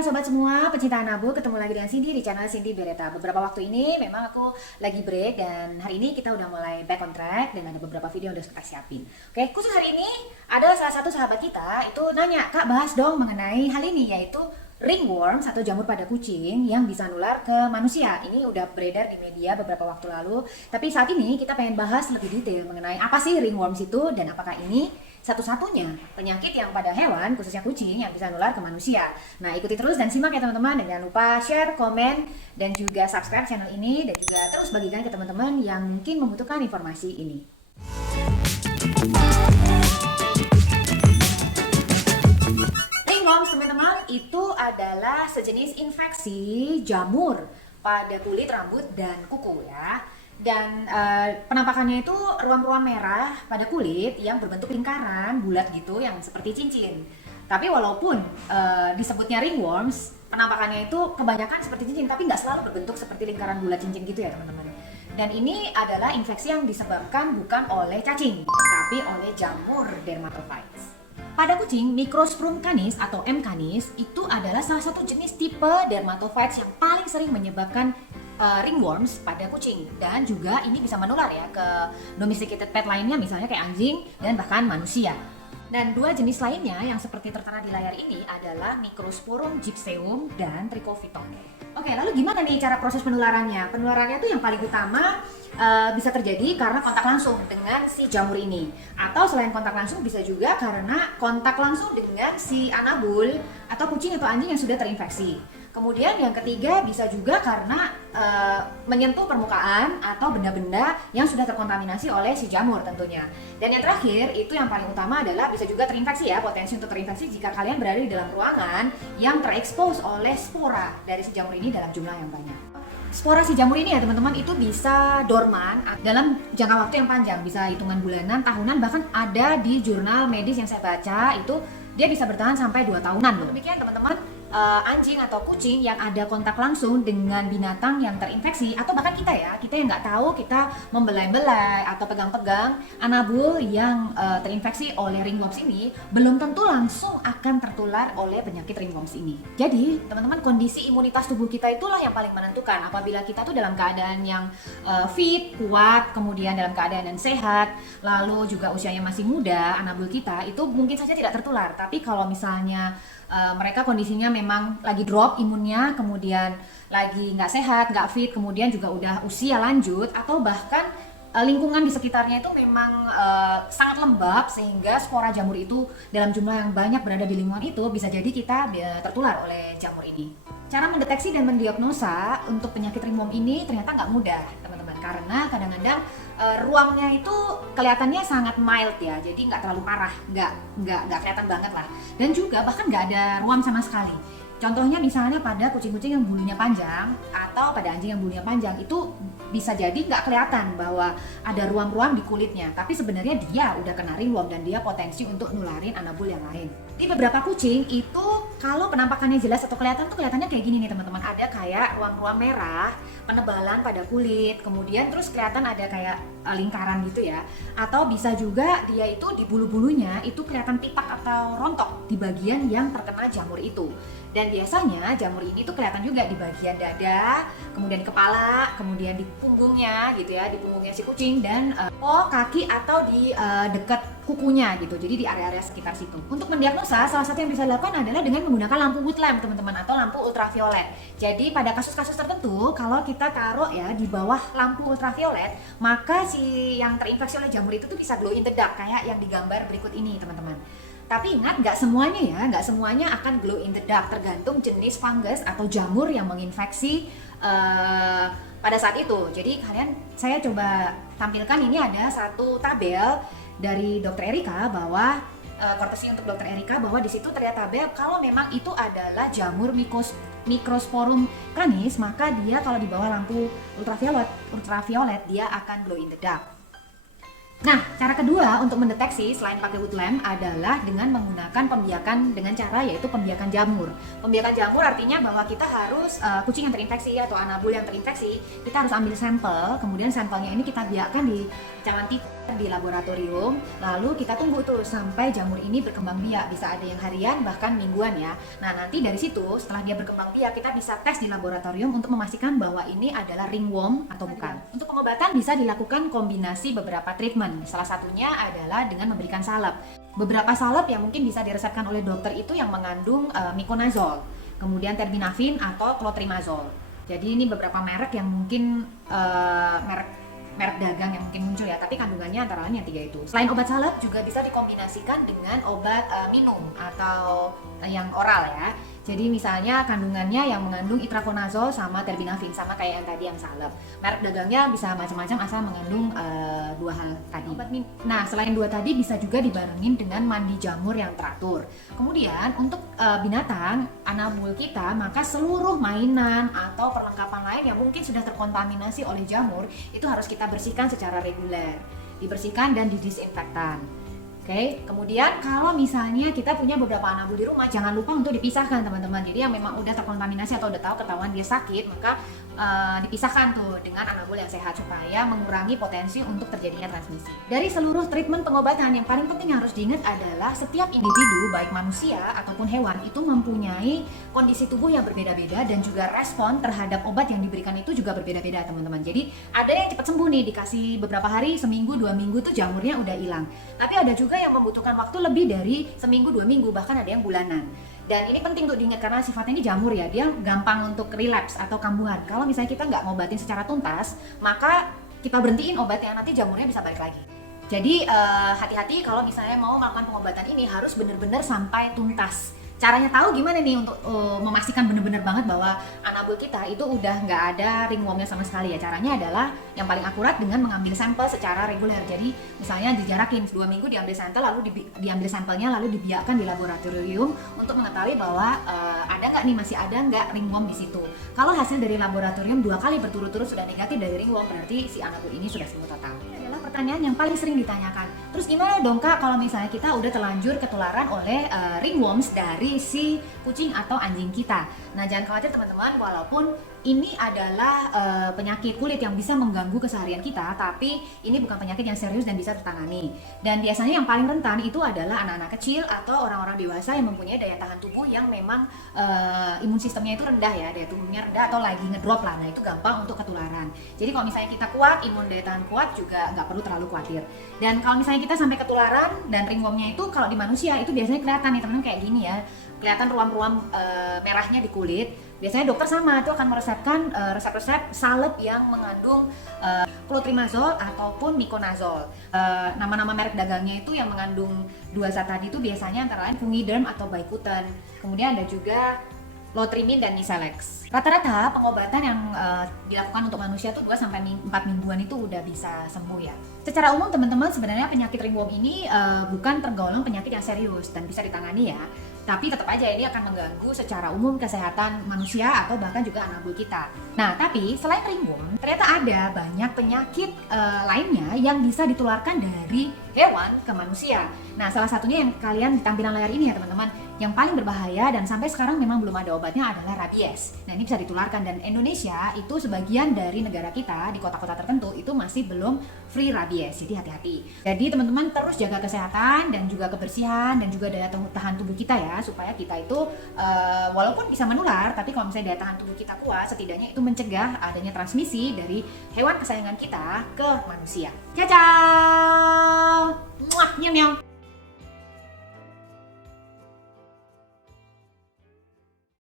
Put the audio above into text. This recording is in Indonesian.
siang sobat semua, pecinta Anabu, ketemu lagi dengan Cindy di channel Cindy Beretta. Beberapa waktu ini memang aku lagi break dan hari ini kita udah mulai back on track dan ada beberapa video yang udah kita siapin. Oke, khusus hari ini ada salah satu sahabat kita itu nanya, "Kak, bahas dong mengenai hal ini, yaitu ringworms atau jamur pada kucing yang bisa nular ke manusia." Ini udah beredar di media beberapa waktu lalu, tapi saat ini kita pengen bahas lebih detail mengenai apa sih ringworms itu dan apakah ini satu-satunya penyakit yang pada hewan, khususnya kucing, yang bisa nular ke manusia. Nah, ikuti terus dan simak ya teman-teman, dan jangan lupa share, komen, dan juga subscribe channel ini, dan juga terus bagikan ke teman-teman yang mungkin membutuhkan informasi ini. Ringworms teman-teman itu adalah sejenis infeksi jamur pada kulit, rambut, dan kuku ya. Dan penampakannya itu ruam-ruam merah pada kulit yang berbentuk lingkaran bulat gitu yang seperti cincin. Tapi walaupun disebutnya ringworms, penampakannya itu kebanyakan seperti cincin, tapi nggak selalu berbentuk seperti lingkaran bulat cincin gitu ya teman-teman. Dan ini adalah infeksi yang disebabkan bukan oleh cacing, tapi oleh jamur dermatophytes. Pada kucing, Microsporum canis atau M. canis itu adalah salah satu jenis tipe dermatophytes yang paling sering menyebabkan ringworms pada kucing, dan juga ini bisa menular ya ke domesticated pet lainnya, misalnya kayak anjing dan bahkan manusia. Dan dua jenis lainnya yang seperti tertera di layar ini adalah Microsporum gypseum dan Trichophyton. Oke, lalu gimana nih cara proses penularannya? Penularannya itu yang paling utama bisa terjadi karena kontak langsung dengan si jamur ini, atau selain kontak langsung bisa juga karena kontak langsung dengan si anabul atau kucing atau anjing yang sudah terinfeksi. Kemudian yang ketiga bisa juga karena menyentuh permukaan atau benda-benda yang sudah terkontaminasi oleh si jamur tentunya. Dan yang terakhir itu yang paling utama adalah bisa juga terinfeksi ya, potensi untuk terinfeksi jika kalian berada di dalam ruangan yang terekspos oleh spora dari si jamur ini dalam jumlah yang banyak. Spora si jamur ini ya teman-teman itu bisa dorman dalam jangka waktu yang panjang, bisa hitungan bulanan, tahunan, bahkan ada di jurnal medis yang saya baca itu dia bisa bertahan sampai 2 tahunan loh. Demikian teman-teman, anjing atau kucing yang ada kontak langsung dengan binatang yang terinfeksi, atau bahkan kita yang nggak tahu, kita membelai-belai atau pegang-pegang anabul yang terinfeksi oleh ringworms ini, belum tentu langsung akan tertular oleh penyakit ringworms ini. Jadi teman-teman, kondisi imunitas tubuh kita itulah yang paling menentukan. Apabila kita tuh dalam keadaan yang fit, kuat, kemudian dalam keadaan yang sehat, lalu juga usianya masih muda, anabul kita itu mungkin saja tidak tertular. Tapi kalau misalnya mereka kondisinya memang lagi drop imunnya, kemudian lagi nggak sehat, nggak fit, kemudian juga udah usia lanjut, atau bahkan lingkungan di sekitarnya itu memang sangat lembab sehingga spora jamur itu dalam jumlah yang banyak berada di lingkungan itu, bisa jadi kita tertular oleh jamur ini. Cara mendeteksi dan mendiagnosa untuk penyakit ringworm ini ternyata nggak mudah teman-teman, karena kadang-kadang ruamnya itu kelihatannya sangat mild ya, jadi nggak terlalu parah, nggak kelihatan banget lah, dan juga bahkan nggak ada ruam sama sekali. Contohnya misalnya pada kucing-kucing yang bulunya panjang atau pada anjing yang bulunya panjang, itu bisa jadi nggak kelihatan bahwa ada ruam-ruam di kulitnya, tapi sebenarnya dia udah kena ringworm dan dia potensi untuk nularin anabul yang lain. Di beberapa kucing itu kalau penampakannya jelas atau kelihatan tuh kelihatannya kayak gini nih teman-teman, ada kayak ruam-ruam merah, penebalan pada kulit, kemudian terus kelihatan ada kayak lingkaran gitu ya, atau bisa juga dia itu di bulu-bulunya itu kelihatan pipak atau rontok di bagian yang terkena jamur itu. Dan biasanya jamur ini tuh kelihatan juga di bagian dada, kemudian di kepala, kemudian di punggungnya gitu ya, di punggungnya si kucing, dan kaki atau di dekat kukunya gitu, jadi di area-area sekitar situ. Untuk mendiagnosa, salah satu yang bisa dilakukan adalah dengan menggunakan lampu woodlamp teman-teman, atau lampu ultraviolet. Jadi pada kasus-kasus tertentu, kalau kita taruh ya di bawah lampu ultraviolet, maka si yang terinfeksi oleh jamur itu tuh bisa glow in the dark kayak yang digambar berikut ini teman-teman. Tapi ingat, nggak semuanya akan glow in the dark, tergantung jenis fungus atau jamur yang menginfeksi pada saat itu. Jadi saya coba tampilkan, ini ada satu tabel dari Dr. Erika bahwa courtesy untuk Dr. Erika, bahwa di situ terlihat tabel kalau memang itu adalah jamur Microsporum canis, maka dia kalau di bawah lampu ultraviolet dia akan glow in the dark. Nah, cara kedua untuk mendeteksi selain pakai wood lamp adalah dengan menggunakan pembiakan dengan cara yaitu pembiakan jamur. Pembiakan jamur artinya bahwa kita harus kucing yang terinfeksi atau anabul yang terinfeksi, kita harus ambil sampel, kemudian sampelnya ini kita biarkan di cawan tikus di laboratorium, lalu kita tunggu tuh sampai jamur ini berkembang biak, bisa ada yang harian bahkan mingguan ya. Nah, nanti dari situ setelah dia berkembang biak kita bisa tes di laboratorium untuk memastikan bahwa ini adalah ringworm atau bukan. Untuk pengobatan bisa dilakukan kombinasi beberapa treatment. Salah satunya adalah dengan memberikan salep. Beberapa salep yang mungkin bisa diresepkan oleh dokter itu yang mengandung miconazole, kemudian terbinafin atau clotrimazole. Jadi ini beberapa merek yang mungkin merek dagang yang mungkin muncul ya, tapi kandungannya antara lain yang 3 itu. Selain obat salep juga bisa dikombinasikan dengan obat minum atau yang oral ya. Jadi misalnya kandungannya yang mengandung itraconazole sama terbinafin, sama kayak yang tadi yang salep. Merek dagangnya bisa macam-macam asal mengandung 2 hal tadi. Nah, selain 2 tadi bisa juga dibarengin dengan mandi jamur yang teratur. Kemudian untuk binatang anabul kita, maka seluruh mainan atau perlengkapan lain yang mungkin sudah terkontaminasi oleh jamur itu harus kita bersihkan secara reguler. Dibersihkan dan didisinfektan. Oke, kemudian kalau misalnya kita punya beberapa anabul di rumah, jangan lupa untuk dipisahkan teman-teman. Jadi yang memang udah terkontaminasi atau udah tahu ketahuan dia sakit, maka dipisahkan tuh dengan anabul yang sehat supaya mengurangi potensi untuk terjadinya transmisi. Dari seluruh treatment pengobatan yang paling penting yang harus diingat adalah setiap individu baik manusia ataupun hewan itu mempunyai kondisi tubuh yang berbeda-beda dan juga respon terhadap obat yang diberikan itu juga berbeda-beda teman-teman. Jadi ada yang cepat sembuh nih, dikasih beberapa hari, seminggu, 2 minggu tuh jamurnya udah hilang. Tapi ada juga yang membutuhkan waktu lebih dari seminggu, 2 minggu, bahkan ada yang bulanan. Dan ini penting untuk diingat karena sifatnya ini jamur ya, dia gampang untuk relapse atau kambuhan. Kalau misalnya kita nggak ngobatin secara tuntas, maka kita berhentiin obatnya, nanti jamurnya bisa balik lagi. Jadi hati-hati kalau misalnya mau melakukan pengobatan ini harus benar-benar sampai tuntas. Caranya tahu gimana nih untuk memastikan benar-benar banget bahwa anabul kita itu udah nggak ada ringwormnya sama sekali ya. Caranya adalah yang paling akurat dengan mengambil sampel secara reguler. Jadi misalnya dijarakin 2 minggu diambil sampel, lalu diambil sampelnya lalu dibiarkan di laboratorium untuk mengetahui bahwa ada nggak nih, masih ada nggak ringworm di situ. Kalau hasil dari laboratorium 2 kali berturut-turut sudah negatif dari ringworm, berarti si anabul ini sudah sembuh total. Ini adalah pertanyaan yang paling sering ditanyakan. Terus gimana dong Kak kalau misalnya kita udah terlanjur ketularan oleh ringworms dari si kucing atau anjing kita? Nah, jangan khawatir teman-teman, walaupun ini adalah penyakit kulit yang bisa mengganggu keseharian kita, tapi ini bukan penyakit yang serius dan bisa tertangani. Dan biasanya yang paling rentan itu adalah anak-anak kecil atau orang-orang dewasa yang mempunyai daya tahan tubuh yang memang imun sistemnya itu rendah ya, daya tubuhnya rendah atau lagi ngedrop lah. Nah, itu gampang untuk ketularan. Jadi kalau misalnya kita kuat, imun daya tahan kuat, juga nggak perlu terlalu khawatir. Dan kalau misalnya kita sampai ketularan dan ringwormnya itu kalau di manusia itu biasanya kelihatan nih teman-teman, kayak gini ya, kelihatan ruam-ruam merahnya di kulit. Biasanya dokter sama itu akan meresepkan resep-resep salep yang mengandung clotrimazole ataupun miconazole. Nama-nama merek dagangnya itu yang mengandung 2 zat tadi itu biasanya antara lain Fungidem atau Bikutan. Kemudian ada juga Lotrimin dan Niselex. Rata-rata pengobatan yang dilakukan untuk manusia tuh 2-4 mingguan itu udah bisa sembuh ya. Secara umum teman-teman, sebenarnya penyakit ringworm ini bukan tergolong penyakit yang serius dan bisa ditangani ya. Tapi tetap aja ini akan mengganggu secara umum kesehatan manusia atau bahkan juga anabul kita. Nah, tapi selain ringworm, ternyata ada banyak penyakit lainnya yang bisa ditularkan dari hewan ke manusia. Nah, salah satunya yang kalian di tampilan layar ini ya teman-teman, yang paling berbahaya dan sampai sekarang memang belum ada obatnya adalah rabies. Nah, ini bisa ditularkan dan Indonesia itu sebagian dari negara kita di kota-kota tertentu itu masih belum free rabies. Jadi hati-hati. Jadi teman-teman terus jaga kesehatan dan juga kebersihan dan juga daya tahan tubuh kita ya, supaya kita itu walaupun bisa menular, tapi kalau misalnya daya tahan tubuh kita kuat, setidaknya itu mencegah adanya transmisi dari hewan kesayangan kita ke manusia. Ciao ciao. Muah, nyam nyam.